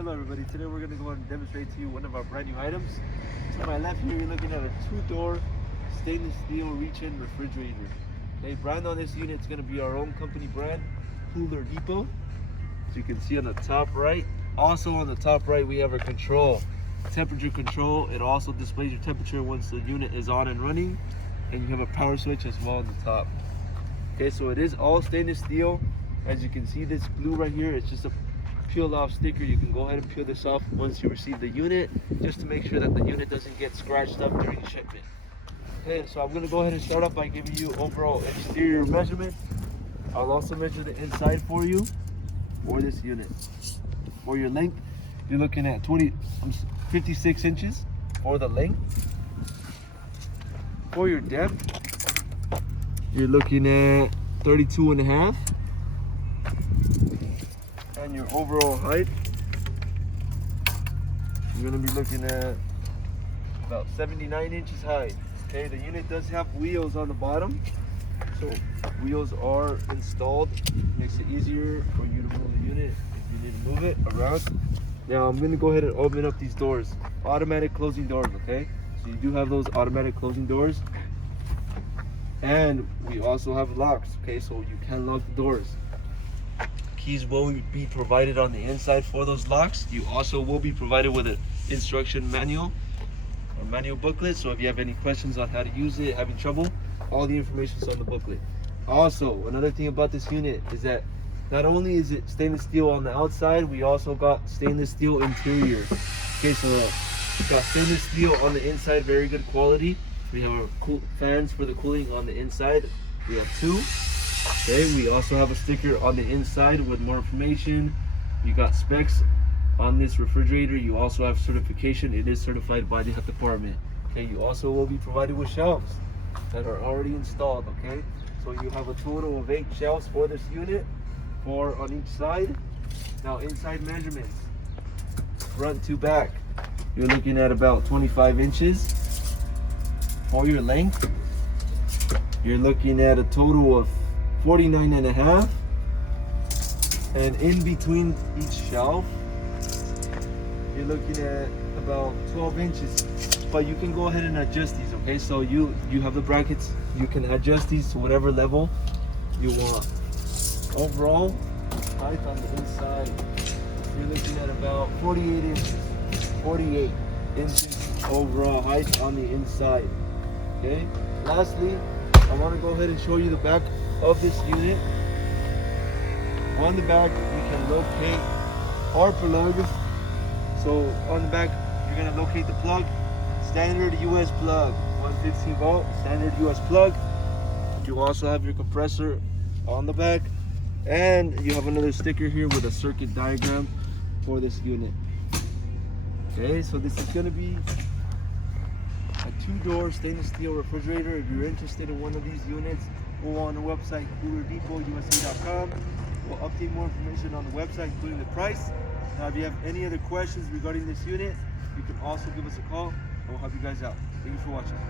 Hello everybody, today we're going to go and demonstrate to you one of our brand new items. To my left here, you're looking at a two-door stainless steel reach-in refrigerator. Okay, brand on this unit is going to be our own company brand, Cooler Depot. As you can see on the top right. Also on the top right, we have our control, temperature control. It also displays your temperature once the unit is on and running. And you have a power switch as well on the top. Okay, so it is all stainless steel. As you can see, this glue right here, it's just a peel off sticker. You can go ahead and peel this off once you receive the unit, just to make sure that the unit doesn't get scratched up during shipment. Okay, so I'm going to go ahead and start off by giving you overall exterior measurement. I'll also measure the inside for you for this unit. For your length, you're looking at 56 inches for the length. For your depth, you're looking at 32.5. And your overall height, you're going to be looking at about 79 inches high. Okay, the unit does have wheels on the bottom, so wheels are installed. Makes it easier for you to move the unit if you need to move it around. Now I'm going to go ahead and open up these doors, automatic closing doors. Okay, so you do have those automatic closing doors, and we also have locks. Okay, so you can lock the doors. Keys will be provided on the inside for those locks. You also will be provided with an instruction manual or manual booklet. So if you have any questions on how to use it, having trouble, all the information is on the booklet. Also, another thing about this unit is that not only is it stainless steel on the outside, we also got stainless steel interior. Okay, so we got stainless steel on the inside, very good quality. We have our fans for the cooling on the inside. We have two. Okay, we also have a sticker on the inside with more information. You got specs on this refrigerator. You also have certification. It is certified by the health department. Okay, you also will be provided with shelves that are already installed. Okay, so you have a total of 8 shelves for this unit, 4 on each side. Now inside measurements, front to back, you're looking at about 25 inches. For your length, you're looking at a total of 49.5, and in between each shelf you're looking at about 12 inches, but you can go ahead and adjust these. Okay, so you have the brackets, you can adjust these to whatever level you want. Overall height on the inside, you're looking at about 48 inches overall height on the inside. Okay, lastly, I want to go ahead and show you the back of this unit. On the back, you can locate our plug. So on the back, you're going to locate the plug. Standard US plug, 115 volt, standard US plug. You also have your compressor on the back, and you have another sticker here with a circuit diagram for this unit. Okay, so this is going to be a 2-door stainless steel refrigerator. If you're interested in one of these units, go on the website coolerdepot.com. We'll update more information on the website, including the price. Now, if you have any other questions regarding this unit, you can also give us a call and we'll help you guys out. Thank you for watching.